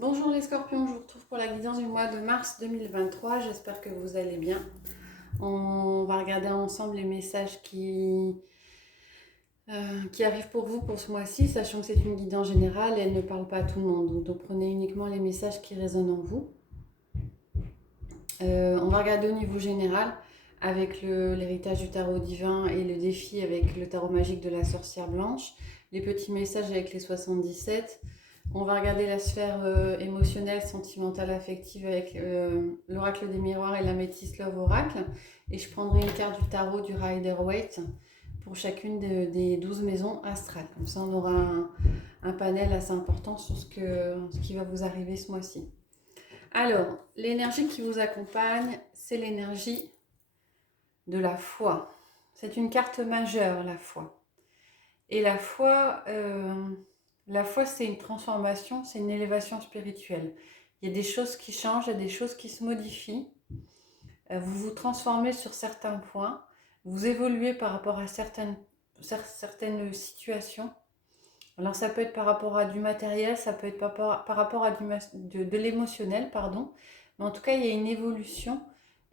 Bonjour les scorpions, je vous retrouve pour la guidance du mois de mars 2023. J'espère que vous allez bien. On va regarder ensemble les messages qui arrivent pour vous pour ce mois-ci, sachant que c'est une guidance générale et elle ne parle pas à tout le monde. Donc prenez uniquement les messages qui résonnent en vous. On va regarder au niveau général avec l'héritage du tarot divin et le défi avec le tarot magique de la sorcière blanche. Les petits messages avec les 77. On va regarder la sphère émotionnelle, sentimentale, affective avec l'oracle des miroirs et la métisse Love Oracle. Et je prendrai une carte du tarot du Rider-Waite pour chacune des 12 maisons astrales. Comme ça, on aura un panel assez important sur ce qui va vous arriver ce mois-ci. Alors, l'énergie qui vous accompagne, c'est l'énergie de la foi. C'est une carte majeure, la foi. Et la foi, c'est une transformation, c'est une élévation spirituelle. Il y a des choses qui changent, il y a des choses qui se modifient. Vous vous transformez sur certains points, vous évoluez par rapport à certaines situations. Alors ça peut être par rapport à du matériel, ça peut être par rapport à de l'émotionnel, pardon. Mais en tout cas, il y a une évolution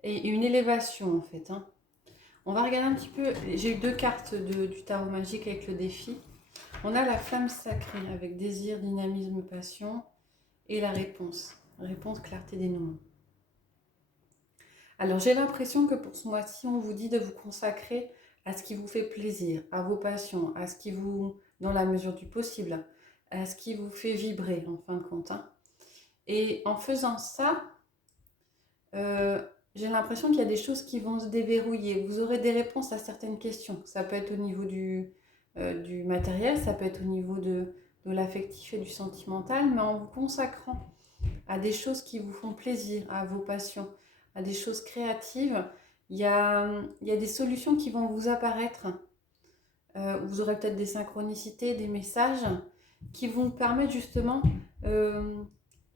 et une élévation en fait. On va regarder un petit peu, j'ai eu deux cartes du tarot magique avec le défi. On a la flamme sacrée avec désir, dynamisme, passion et la réponse. Réponse, clarté, dénouement. Alors j'ai l'impression que pour ce mois-ci, on vous dit de vous consacrer à ce qui vous fait plaisir, à vos passions, à ce qui vous, dans la mesure du possible, à ce qui vous fait vibrer en fin de compte. Et en faisant ça, j'ai l'impression qu'il y a des choses qui vont se déverrouiller. Vous aurez des réponses à certaines questions. Ça peut être au niveau du matériel, ça peut être au niveau de l'affectif et du sentimental, mais en vous consacrant à des choses qui vous font plaisir, à vos passions, à des choses créatives, il y a des solutions qui vont vous apparaître. Vous aurez peut-être des synchronicités, des messages qui vont vous permettre justement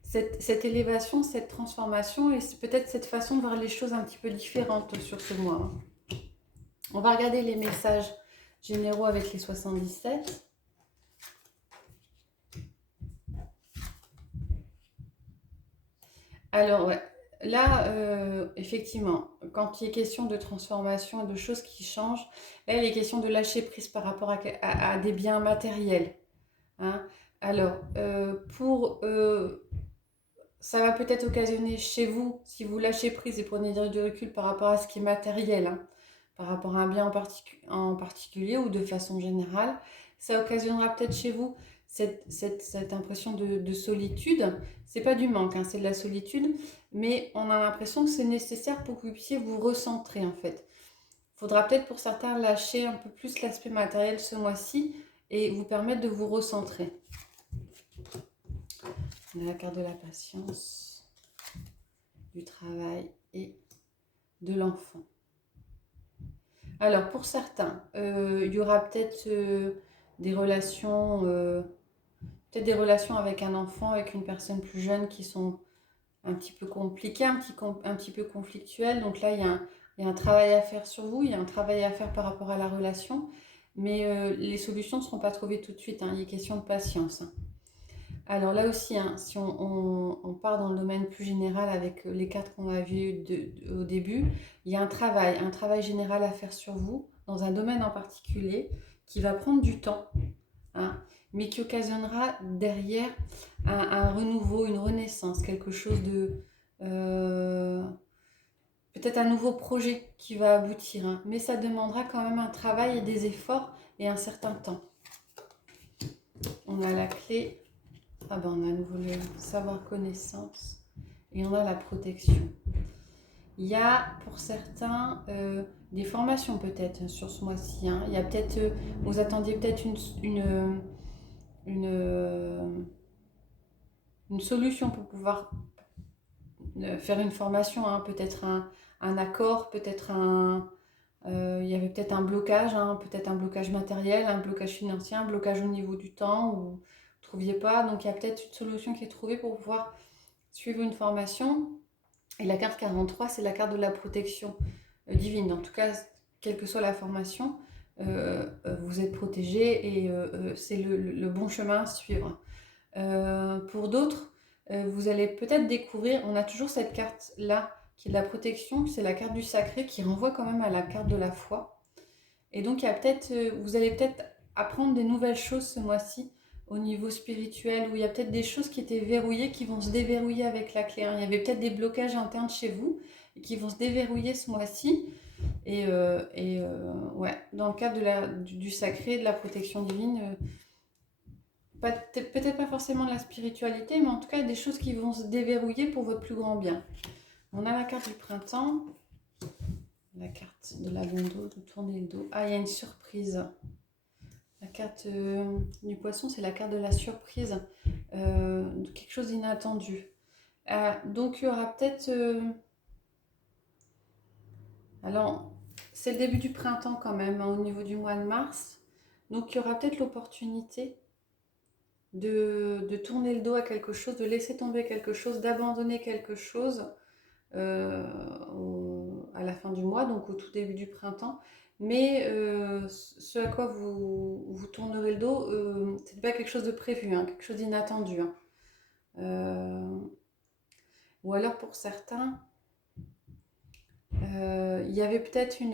cette élévation, cette transformation et peut-être cette façon de voir les choses un petit peu différentes sur ce mois. On va regarder les messages généraux avec les 77. Alors, ouais. Là, effectivement, quand il est question de transformation, de choses qui changent, là, il est question de lâcher prise par rapport à des biens matériels. Hein. Alors, ça va peut-être occasionner chez vous, si vous lâchez prise et prenez du recul par rapport à ce qui est matériel, par rapport à un bien en particulier ou de façon générale, ça occasionnera peut-être chez vous cette impression de solitude. C'est pas du manque, c'est de la solitude, mais on a l'impression que c'est nécessaire pour que vous puissiez vous recentrer en fait. Il faudra peut-être pour certains lâcher un peu plus l'aspect matériel ce mois-ci et vous permettre de vous recentrer. On a la carte de la patience, du travail et de l'enfant. Alors pour certains, il y aura peut-être des relations, avec un enfant, avec une personne plus jeune qui sont un petit peu compliquées, un petit peu conflictuelles. Donc là, il y a un travail à faire sur vous, il y a un travail à faire par rapport à la relation, mais les solutions ne seront pas trouvées tout de suite. Il est question de patience. Alors là aussi, si on part dans le domaine plus général avec les cartes qu'on a vues au début, il y a un travail général à faire sur vous, dans un domaine en particulier, qui va prendre du temps, mais qui occasionnera derrière un renouveau, une renaissance, quelque chose de... peut-être un nouveau projet qui va aboutir, mais ça demandera quand même un travail et des efforts et un certain temps. On a la clé... on a à nouveau le savoir-connaissance et on a la protection. Il y a pour certains des formations peut-être sur ce mois-ci. Il y a peut-être, vous attendiez peut-être une solution pour pouvoir faire une formation, peut-être un accord, peut-être il y avait peut-être un blocage, peut-être un blocage matériel, un blocage financier, un blocage au niveau du temps où vous ne trouviez pas. Donc il y a peut-être une solution qui est trouvée pour pouvoir suivre une formation. Et la carte 43, c'est la carte de la protection divine. En tout cas, quelle que soit la formation, vous êtes protégé et c'est le bon chemin à suivre. Pour d'autres, vous allez peut-être découvrir, on a toujours cette carte-là qui est de la protection, c'est la carte du sacré qui renvoie quand même à la carte de la foi. Et donc, il y a peut-être, vous allez peut-être apprendre des nouvelles choses ce mois-ci au niveau spirituel, où il y a peut-être des choses qui étaient verrouillées qui vont se déverrouiller avec la clé, hein. Il y avait peut-être des blocages internes chez vous et qui vont se déverrouiller ce mois-ci. Ouais, dans le cadre du sacré, de la protection divine, peut-être pas forcément de la spiritualité, mais en tout cas des choses qui vont se déverrouiller pour votre plus grand bien. On a la carte du printemps, la carte de l'abandon, de tourner le dos. Ah, il y a une surprise. La carte du poisson, c'est la carte de la surprise, de quelque chose d'inattendu. Donc il y aura peut-être... alors, c'est le début du printemps quand même, hein, au niveau du mois de mars. Donc il y aura peut-être l'opportunité de tourner le dos à quelque chose, de laisser tomber quelque chose, d'abandonner quelque chose à la fin du mois, donc au tout début du printemps. Mais ce à quoi vous tournerez le dos, c'est pas quelque chose de prévu, hein, quelque chose d'inattendu, hein. Euh, ou alors pour certains, il y avait peut-être il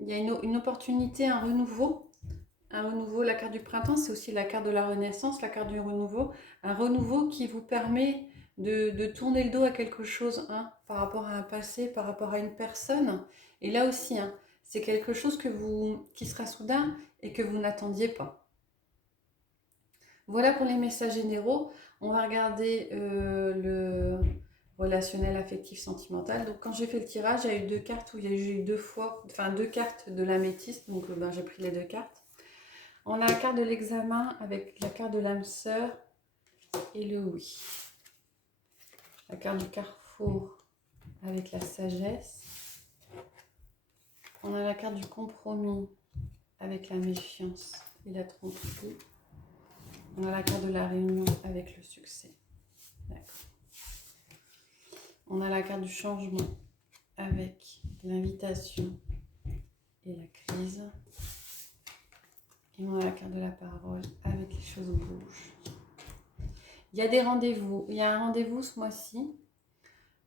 y a une opportunité, un renouveau. Un renouveau, la carte du printemps, c'est aussi la carte de la renaissance, la carte du renouveau. Un renouveau qui vous permet de tourner le dos à quelque chose, hein, par rapport à un passé, par rapport à une personne. Et là aussi, hein, c'est quelque chose qui sera soudain et que vous n'attendiez pas. Voilà pour les messages généraux. On va regarder le relationnel, affectif, sentimental. Donc quand j'ai fait le tirage, il y a eu deux cartes où j'ai eu deux cartes de l'améthyste. Donc j'ai pris les deux cartes. On a la carte de l'examen avec la carte de l'âme sœur et le oui. La carte du carrefour avec la sagesse. On a la carte du compromis avec la méfiance et la tromperie. On a la carte de la réunion avec le succès. D'accord. On a la carte du changement avec l'invitation et la crise. Et on a la carte de la parole avec les choses bougent. Il y a des rendez-vous. Il y a un rendez-vous ce mois-ci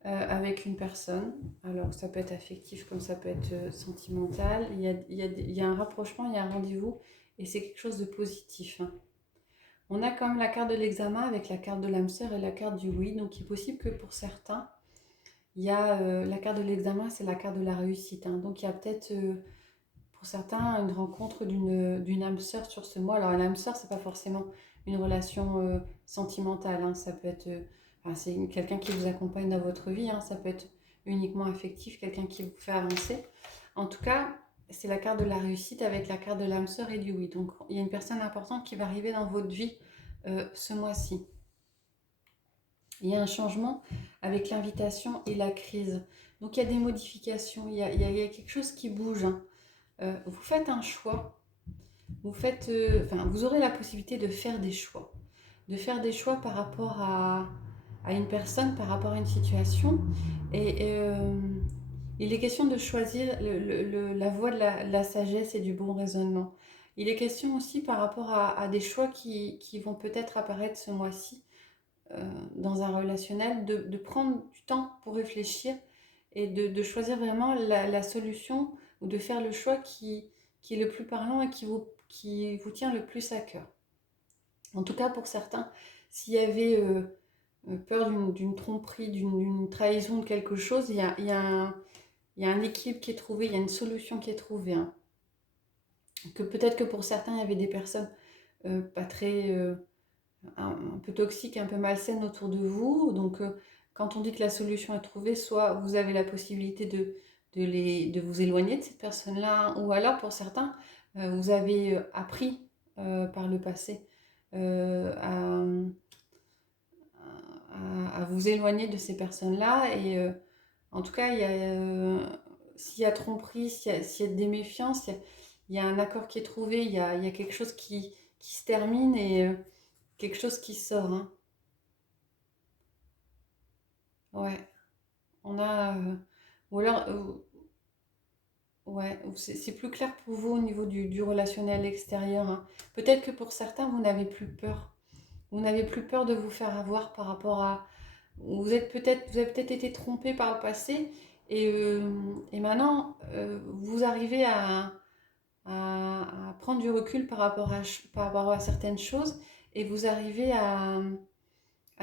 avec une personne. Alors ça peut être affectif comme ça peut être sentimental. Il y a un rapprochement, il y a un rendez-vous et c'est quelque chose de positif, hein. On a comme la carte de l'examen avec la carte de l'âme sœur et la carte du oui. Donc il est possible que pour certains, il y a la carte de l'examen, c'est la carte de la réussite, hein. Donc il y a peut-être pour certains une rencontre d'une âme sœur sur ce mois. Alors une âme sœur, c'est pas forcément une relation sentimentale, hein. Ça peut être c'est quelqu'un qui vous accompagne dans votre vie, hein. Ça peut être uniquement affectif, quelqu'un qui vous fait avancer. En tout cas, c'est la carte de la réussite avec la carte de l'âme sœur et du oui. Donc il y a une personne importante qui va arriver dans votre vie ce mois-ci. Il y a un changement avec l'invitation et la crise. Donc il y a des modifications, il y a quelque chose qui bouge, hein. Vous faites un choix, vous aurez la possibilité de faire des choix. De faire des choix par rapport à une personne, par rapport à une situation. Et il est question de choisir la voie de la sagesse et du bon raisonnement. Il est question aussi par rapport à des choix qui vont peut-être apparaître ce mois-ci dans un relationnel, de prendre du temps pour réfléchir et de choisir vraiment la solution ou de faire le choix qui est le plus parlant et qui vous tient le plus à cœur. En tout cas, pour certains, s'il y avait peur d'une tromperie, d'une trahison de quelque chose, il y a un équilibre qui est trouvé, il y a une solution qui est trouvée, hein. Que peut-être que pour certains, il y avait des personnes pas très... un peu toxiques, un peu malsaines autour de vous. Donc, quand on dit que la solution est trouvée, soit vous avez la possibilité de vous éloigner de cette personne-là, ou alors pour certains, vous avez appris par le passé à vous éloigner de ces personnes-là. Et en tout cas, s'il y a tromperie, s'il y a des méfiances, il y a un accord qui est trouvé, il y a quelque chose qui se termine et quelque chose qui sort, hein. Ouais, on a... ou alors, ouais, c'est plus clair pour vous au niveau du relationnel extérieur, hein. Peut-être que pour certains, vous n'avez plus peur Vous n'avez plus peur de vous faire avoir par rapport à... vous avez peut-être été trompé par le passé et maintenant vous arrivez à prendre du recul par rapport à certaines choses et vous arrivez à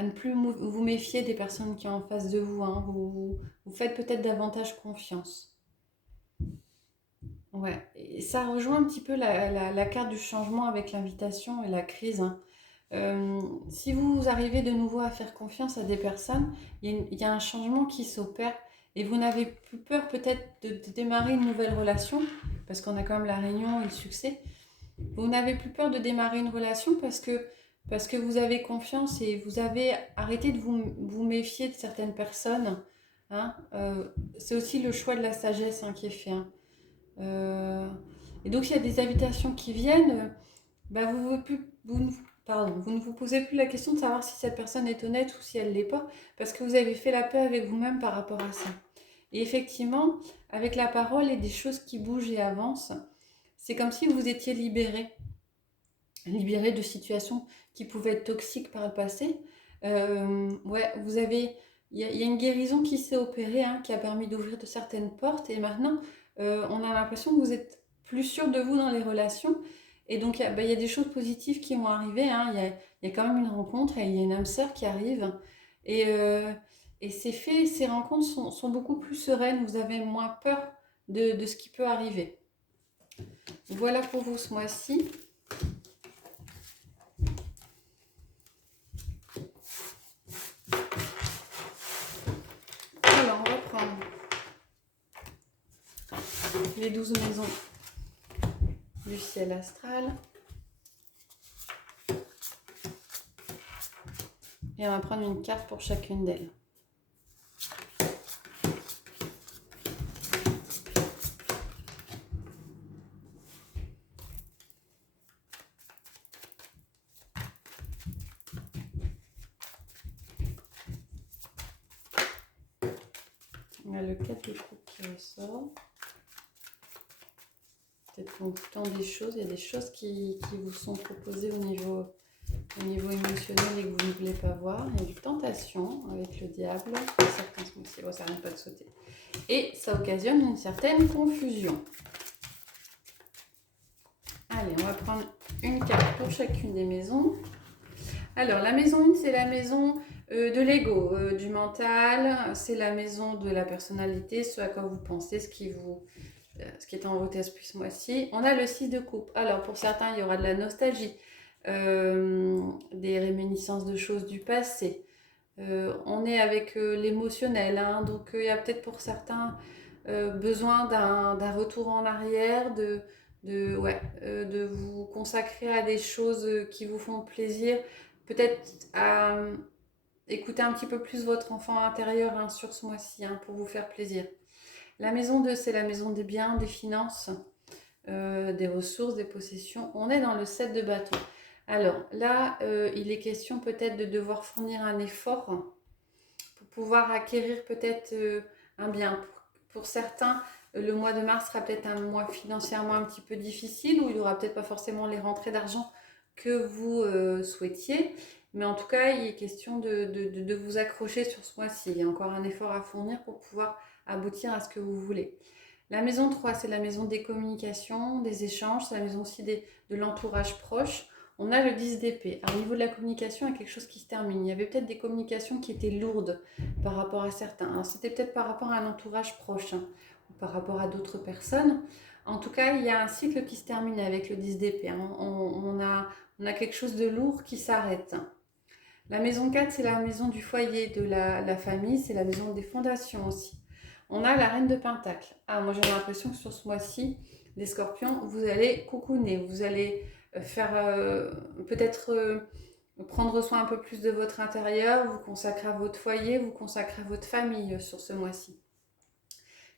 ne plus vous méfier des personnes qui sont en face de vous, hein. Vous faites peut-être davantage confiance. Ouais, et ça rejoint un petit peu la carte du changement avec l'invitation et la crise, hein. Si vous arrivez de nouveau à faire confiance à des personnes, il y a un changement qui s'opère et vous n'avez plus peur peut-être de démarrer une nouvelle relation, parce qu'on a quand même la réunion et le succès. Vous n'avez plus peur de démarrer une relation parce que vous avez confiance et vous avez arrêté de vous méfier de certaines personnes, hein. C'est aussi le choix de la sagesse, hein, qui est fait, hein. Euh, et donc, il y a des invitations qui viennent. Bah, vous ne vous posez plus la question de savoir si cette personne est honnête ou si elle ne l'est pas, parce que vous avez fait la paix avec vous-même par rapport à ça. Et effectivement, avec la parole et des choses qui bougent et avancent, c'est comme si vous étiez libéré de situations qui pouvaient être toxiques par le passé. Ouais, il y a une guérison qui s'est opérée, hein, qui a permis d'ouvrir de certaines portes, et maintenant, on a l'impression que vous êtes plus sûr de vous dans les relations. Et donc, il y a des choses positives qui vont arriver, hein. Il y a quand même une rencontre et il y a une âme sœur qui arrive. Et, euh, et ces faits, ces rencontres sont beaucoup plus sereines. Vous avez moins peur de ce qui peut arriver. Voilà pour vous ce mois-ci. Alors, on va prendre les 12 maisons du ciel astral. Et on va prendre une carte pour chacune d'elles. On a le 4 de coupe qui ressort. Peut-être qu'en écoutant des choses, il y a des choses qui vous sont proposées au niveau émotionnel et que vous ne voulez pas voir. Il y a une tentation avec le diable. Certains sont aussi, ça n'arrête pas de sauter. Et ça occasionne une certaine confusion. Allez, on va prendre une carte pour chacune des maisons. Alors, la maison 1, c'est la maison de l'ego, du mental. C'est la maison de la personnalité, ce à quoi vous pensez, ce qui est en votre esprit ce mois-ci. On a le 6 de coupe. Alors, pour certains, il y aura de la nostalgie, des réminiscences de choses du passé. On est avec l'émotionnel, hein, donc il y a peut-être pour certains besoin d'un retour en arrière, de vous consacrer à des choses qui vous font plaisir, peut-être à écouter un petit peu plus votre enfant intérieur, hein, sur ce mois-ci, hein, pour vous faire plaisir. La maison 2, c'est la maison des biens, des finances, des ressources, des possessions. On est dans le 7 de bâton. Alors là, il est question peut-être de devoir fournir un effort pour pouvoir acquérir peut-être un bien. Pour certains, le mois de mars sera peut-être un mois financièrement un petit peu difficile, où il n'y aura peut-être pas forcément les rentrées d'argent que vous souhaitiez. Mais en tout cas, il est question de vous accrocher sur ce mois-ci. Il y a encore un effort à fournir pour pouvoir aboutir à ce que vous voulez. La maison 3, c'est la maison des communications, des échanges, c'est la maison aussi de l'entourage proche. On a le 10 d'épée. Au niveau de la communication, il y a quelque chose qui se termine. Il y avait peut-être des communications qui étaient lourdes par rapport à certains. Alors, c'était peut-être par rapport à un entourage proche, hein, ou par rapport à d'autres personnes. En tout cas, il y a un cycle qui se termine avec le 10 d'épée, hein. On a quelque chose de lourd qui s'arrête. La maison 4, c'est la maison du foyer, de la famille, c'est la maison des fondations aussi. On a la reine de Pentacle. Ah, moi j'ai l'impression que sur ce mois-ci, les scorpions, vous allez cocooner, vous allez faire peut-être prendre soin un peu plus de votre intérieur, vous consacrer à votre foyer, vous consacrer à votre famille sur ce mois-ci.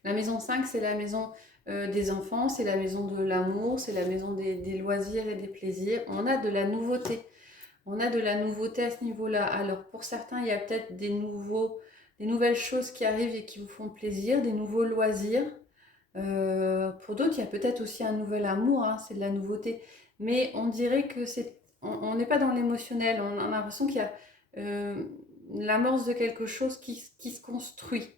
La maison 5, c'est la maison des enfants, c'est la maison de l'amour, c'est la maison des loisirs et des plaisirs. On a de la nouveauté. On a de la nouveauté à ce niveau-là. Alors pour certains, il y a peut-être des nouvelles choses qui arrivent et qui vous font plaisir, des nouveaux loisirs. Pour d'autres, il y a peut-être aussi un nouvel amour, hein, c'est de la nouveauté. Mais on dirait que c'est on n'est pas dans l'émotionnel, on a l'impression qu'il y a l'amorce de quelque chose qui se construit.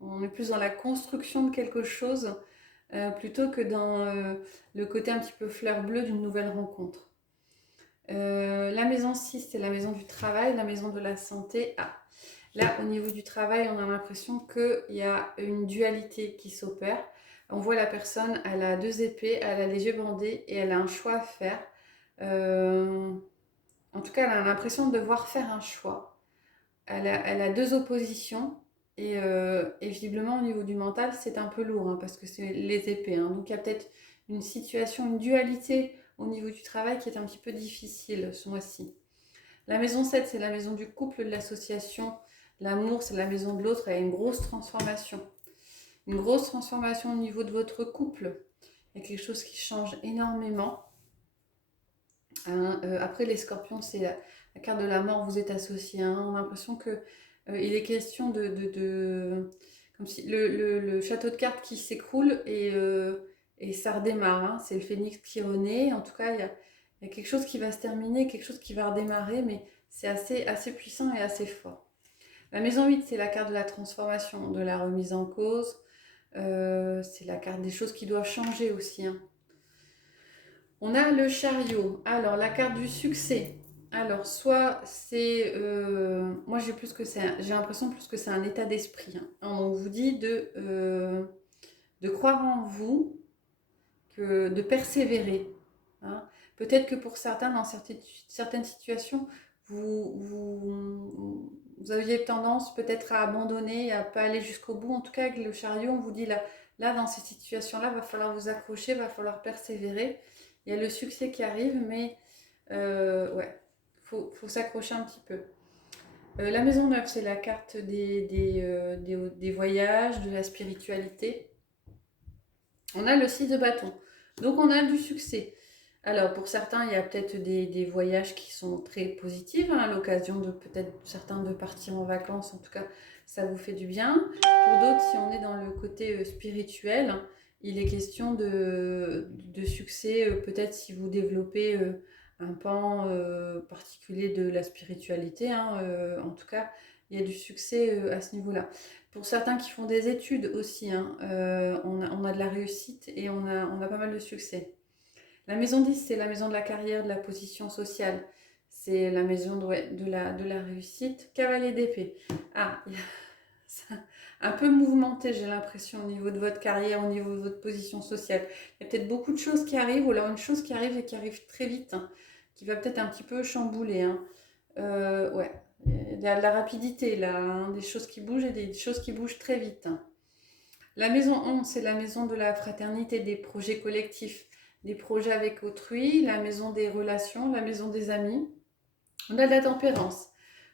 On est plus dans la construction de quelque chose plutôt que dans le côté un petit peu fleur bleue d'une nouvelle rencontre. La maison 6, c'est la maison du travail, la maison de la santé. Ah, là, au niveau du travail, on a l'impression qu'il y a une dualité qui s'opère. On voit la personne, elle a 2 épées, elle a les yeux bandés et elle a un choix à faire. En tout cas, elle a l'impression de devoir faire un choix. Elle a 2 oppositions et visiblement au niveau du mental, c'est un peu lourd hein, parce que c'est les épées. Hein. Donc il y a peut-être une situation, une dualité au niveau du travail qui est un petit peu difficile ce mois-ci. La maison 7, c'est la maison du couple, de l'association. L'amour, c'est la maison de l'autre. Il y a une grosse transformation. Une grosse transformation au niveau de votre couple. Il y a quelque chose qui change énormément. Hein, après, les scorpions, c'est la carte de la mort, vous êtes associés. Hein, on a l'impression que il est question comme si le château de cartes qui s'écroule et ça redémarre. Hein, c'est le phénix qui renaît. En tout cas, il y a quelque chose qui va se terminer, quelque chose qui va redémarrer, mais c'est assez puissant et assez fort. La maison 8, c'est la carte de la transformation, de la remise en cause. C'est la carte des choses qui doivent changer aussi. Hein. On a le chariot. Alors, la carte du succès. Alors, soit c'est... moi, j'ai l'impression plus que c'est un état d'esprit. Hein. On vous dit de croire en vous, de persévérer. Hein. Peut-être que pour certains, dans certaines situations, vous aviez tendance peut-être à abandonner, à ne pas aller jusqu'au bout. En tout cas, avec le chariot, on vous dit là dans ces situations-là, il va falloir vous accrocher, il va falloir persévérer. Il y a le succès qui arrive, mais ouais, faut s'accrocher un petit peu. La maison 9, c'est la carte des voyages, de la spiritualité. On a le 6 de bâton. Donc on a du succès. Alors pour certains, il y a peut-être des voyages qui sont très positifs, hein, à l'occasion de peut-être certains de partir en vacances, en tout cas ça vous fait du bien. Pour d'autres, si on est dans le côté spirituel, il est question de succès, peut-être si vous développez un pan particulier de la spiritualité, hein, en tout cas il y a du succès à ce niveau-là. Pour certains qui font des études aussi, hein, on a de la réussite et on a pas mal de succès. La maison 10, c'est la maison de la carrière, de la position sociale. C'est la maison de la réussite. Cavalier d'épée. Ah, c'est un peu mouvementé, j'ai l'impression, au niveau de votre carrière, au niveau de votre position sociale. Il y a peut-être beaucoup de choses qui arrivent, ou alors une chose qui arrive et qui arrive très vite, hein, qui va peut-être un petit peu chambouler. Hein. Ouais, il y a de la rapidité là, hein, des choses qui bougent et des choses qui bougent très vite. Hein. La maison 11, c'est la maison de la fraternité, des projets collectifs, des projets avec autrui, la maison des relations, la maison des amis. On a de la tempérance.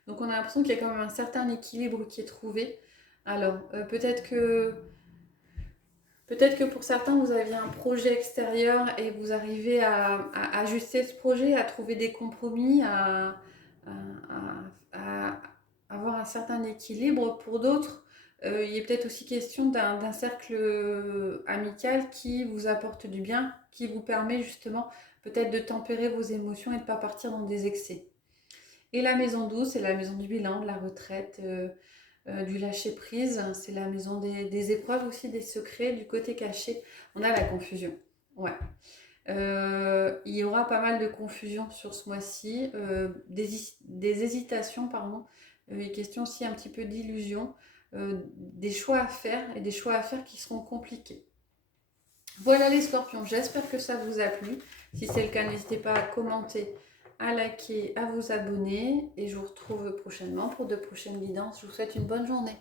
Donc on a l'impression qu'il y a quand même un certain équilibre qui est trouvé. Alors peut-être que pour certains vous aviez un projet extérieur et vous arrivez à ajuster ce projet, à trouver des compromis, à avoir un certain équilibre. Pour d'autres, il est peut-être aussi question d'un cercle amical qui vous apporte du bien, qui vous permet justement peut-être de tempérer vos émotions et de ne pas partir dans des excès. Et la maison 12, c'est la maison du bilan, de la retraite, du lâcher-prise. C'est la maison des épreuves aussi, des secrets, du côté caché. On a la confusion. Ouais. Il y aura pas mal de confusion sur ce mois-ci, des hésitations, pardon. Il est question aussi un petit peu d'illusion, des choix à faire et des choix à faire qui seront compliqués. Voilà les scorpions, j'espère que ça vous a plu. Si c'est le cas, n'hésitez pas à commenter, à liker, à vous abonner et je vous retrouve prochainement pour de prochaines guidances. Je vous souhaite une bonne journée.